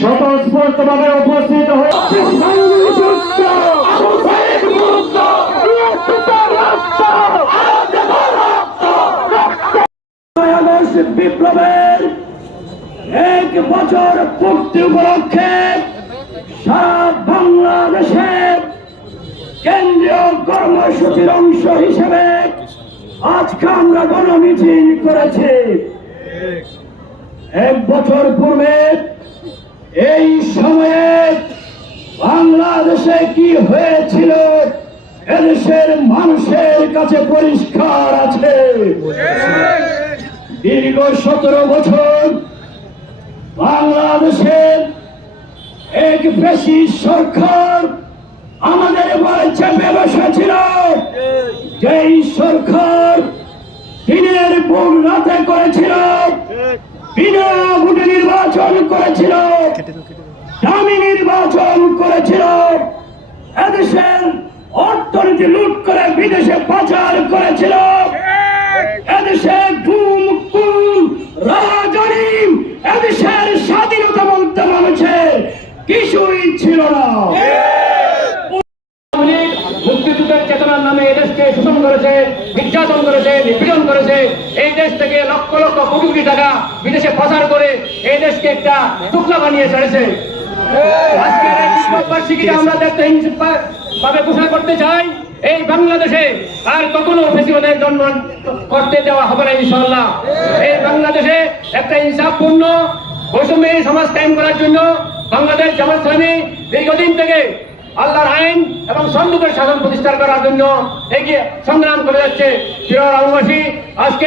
স্বতঃস্ফূর্তভাবে উপস্থিত বিপ্লবের 1 বছর পূর্তি উপলক্ষে সারা বাংলাদেশে কেন্দ্রীয় কর্মসূচির অংশ হিসেবে আজকে আমরা গণমিছিল করেছি। 1 বছর পূর্বে এই সময়ে বাংলাদেশে কি হয়েছিল এদেশের মানুষের কাছে পরিষ্কার আছে। দীর্ঘ 17 বছর বাংলাদেশের এক বেশি সরকার আমাদের উপরে চেপে বসেছিল। যেই সরকার দিনের পর রাতে করেছিল, বিনা ভোটে নির্বাচন করেছিল, দামি নির্বাচন করেছিল, এদেশের অর্থনীতি লুট করে বিদেশে পাচার করেছিল, এদেশে গুম খুন রাজনীতি, এদেশের স্বাধীনতা বলতে মানুষের কিছুই ছিল না। মুক্তিযুদ্ধের চেতনার নামে এদেশকে শোষণ করেছে, নির্যাতন করেছে, নিপীড়ন করেছে। এই দেশ থেকে লক্ষ লক্ষ কোটি কোটি টাকা বিদেশে পাচার করে এই দেশকে একটা টুকরা বানিয়ে ছেড়েছে। আজকের এই বার্ষিকীতে আমরা দেখতে ভাবে ঘোষণা করতে চাই, এই বাংলাদেশে আর কখনো ফেসিবাদের জন্ম করতে দেওয়া হবে না ইনশাআল্লাহ। এই বাংলাদেশে একটা ইনসাফপূর্ণ বৈষম্যহীন সমাজ কায়েম করার জন্য বাংলাদেশ জামাত ইসলামী দীর্ঘদিন থেকে আল্লাহর আইন এবং সংবিধানের শাসন প্রতিষ্ঠা করার জন্য এগিয়ে সংগ্রাম করে যাচ্ছে। প্রিয় রামবাসী, আজকে